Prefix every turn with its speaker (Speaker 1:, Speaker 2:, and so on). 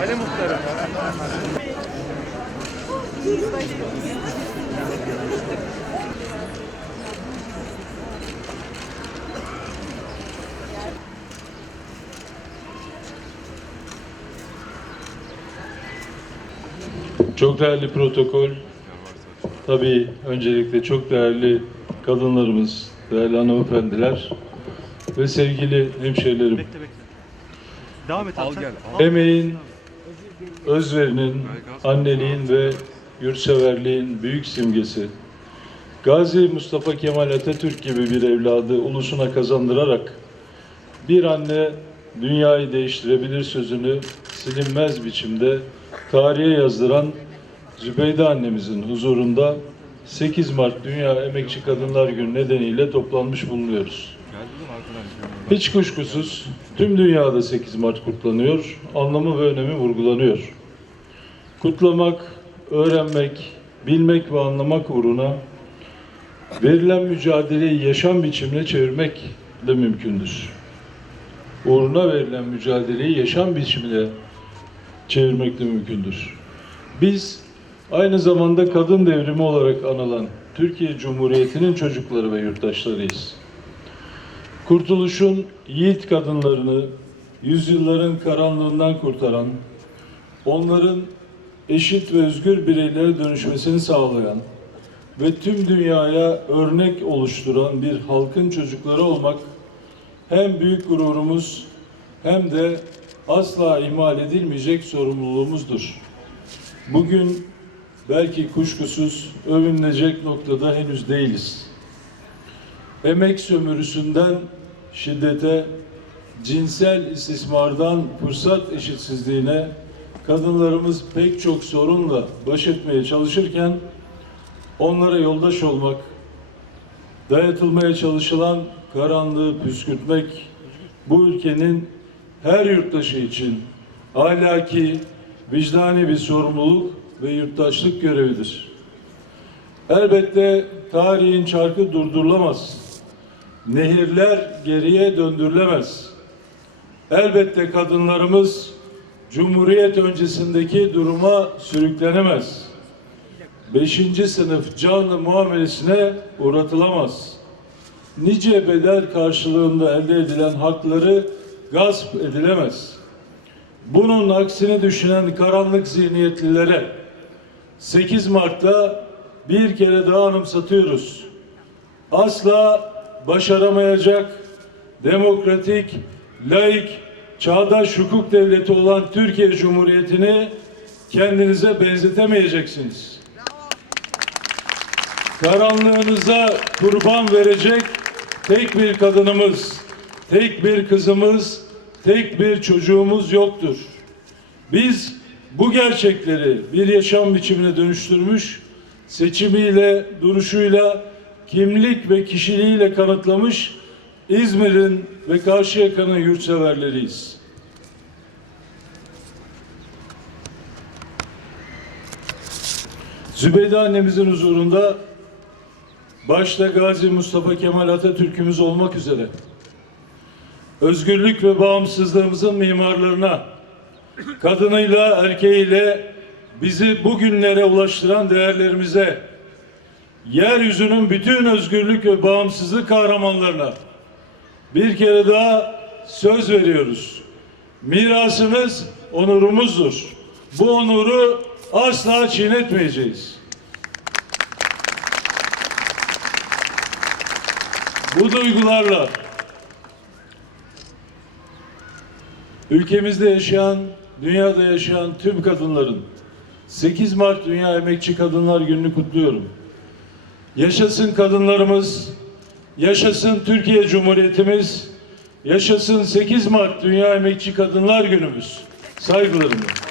Speaker 1: Ali Muhtarı.
Speaker 2: Çok değerli protokol, tabii öncelikle çok değerli kadınlarımız, değerli hanımefendiler ve sevgili hemşehrilerim.
Speaker 1: Bekle bekle. Devam et
Speaker 3: Al gel.
Speaker 2: Emeğin, özverinin, anneliğin ve yurtseverliğin büyük simgesi. Gazi Mustafa Kemal Atatürk gibi bir evladı ulusuna kazandırarak bir anne dünyayı değiştirebilir sözünü silinmez biçimde tarihe yazdıran Zübeyde annemizin huzurunda 8 Mart Dünya Emekçi Kadınlar Günü nedeniyle toplanmış bulunuyoruz. Hiç kuşkusuz tüm dünyada 8 Mart kutlanıyor, anlamı ve önemi vurgulanıyor. Kutlamak, öğrenmek, bilmek ve anlamak uğruna verilen mücadeleyi yaşam biçimine çevirmek de mümkündür. Uğruna verilen mücadeleyi yaşam biçimine çevirmek de mümkündür. Biz aynı zamanda kadın devrimi olarak anılan Türkiye Cumhuriyeti'nin çocukları ve yurttaşlarıyız. Kurtuluşun yiğit kadınlarını yüzyılların karanlığından kurtaran, onların eşit ve özgür bireylere dönüşmesini sağlayan ve tüm dünyaya örnek oluşturan bir halkın çocukları olmak hem büyük gururumuz hem de asla ihmal edilmeyecek sorumluluğumuzdur. Bugün belki kuşkusuz övünülecek noktada henüz değiliz. Emek sömürüsünden şiddete, cinsel istismardan fırsat eşitsizliğine kadınlarımız pek çok sorunla baş etmeye çalışırken onlara yoldaş olmak, dayatılmaya çalışılan karanlığı püskürtmek bu ülkenin her yurttaşı için ahlaki, vicdani bir sorumluluk ve yurttaşlık görevidir. Elbette tarihin çarkı durdurulamaz. Nehirler geriye döndürülemez. Elbette kadınlarımız Cumhuriyet öncesindeki duruma sürüklenemez. Beşinci sınıf canlı muamelesine uğratılamaz. Nice bedel karşılığında elde edilen hakları gasp edilemez. Bunun aksini düşünen karanlık zihniyetlilere 8 Mart'ta bir kere daha anımsatıyoruz. Asla başaramayacak demokratik, laik, çağdaş hukuk devleti olan Türkiye Cumhuriyeti'ni kendinize benzetemeyeceksiniz. Karanlığınıza kurban verecek tek bir kadınımız, tek bir kızımız, tek bir çocuğumuz yoktur. Biz bu gerçekleri bir yaşam biçimine dönüştürmüş, seçimiyle, duruşuyla, kimlik ve kişiliğiyle kanıtlamış İzmir'in ve Karşıyaka'nın yurtseverleriyiz. Zübeyde annemizin huzurunda başta Gazi Mustafa Kemal Atatürk'ümüz olmak üzere özgürlük ve bağımsızlığımızın mimarlarına kadınıyla erkeğiyle bizi bugünlere ulaştıran değerlerimize yeryüzünün bütün özgürlük ve bağımsızlık kahramanlarına bir kere daha söz veriyoruz. Mirasımız onurumuzdur. Bu onuru asla çiğnetmeyeceğiz. Bu duygularla ülkemizde yaşayan, dünyada yaşayan tüm kadınların 8 Mart Dünya Emekçi Kadınlar Günü'nü kutluyorum. Yaşasın kadınlarımız, yaşasın Türkiye Cumhuriyetimiz, yaşasın 8 Mart Dünya Emekçi Kadınlar Günümüz. Saygılarımla.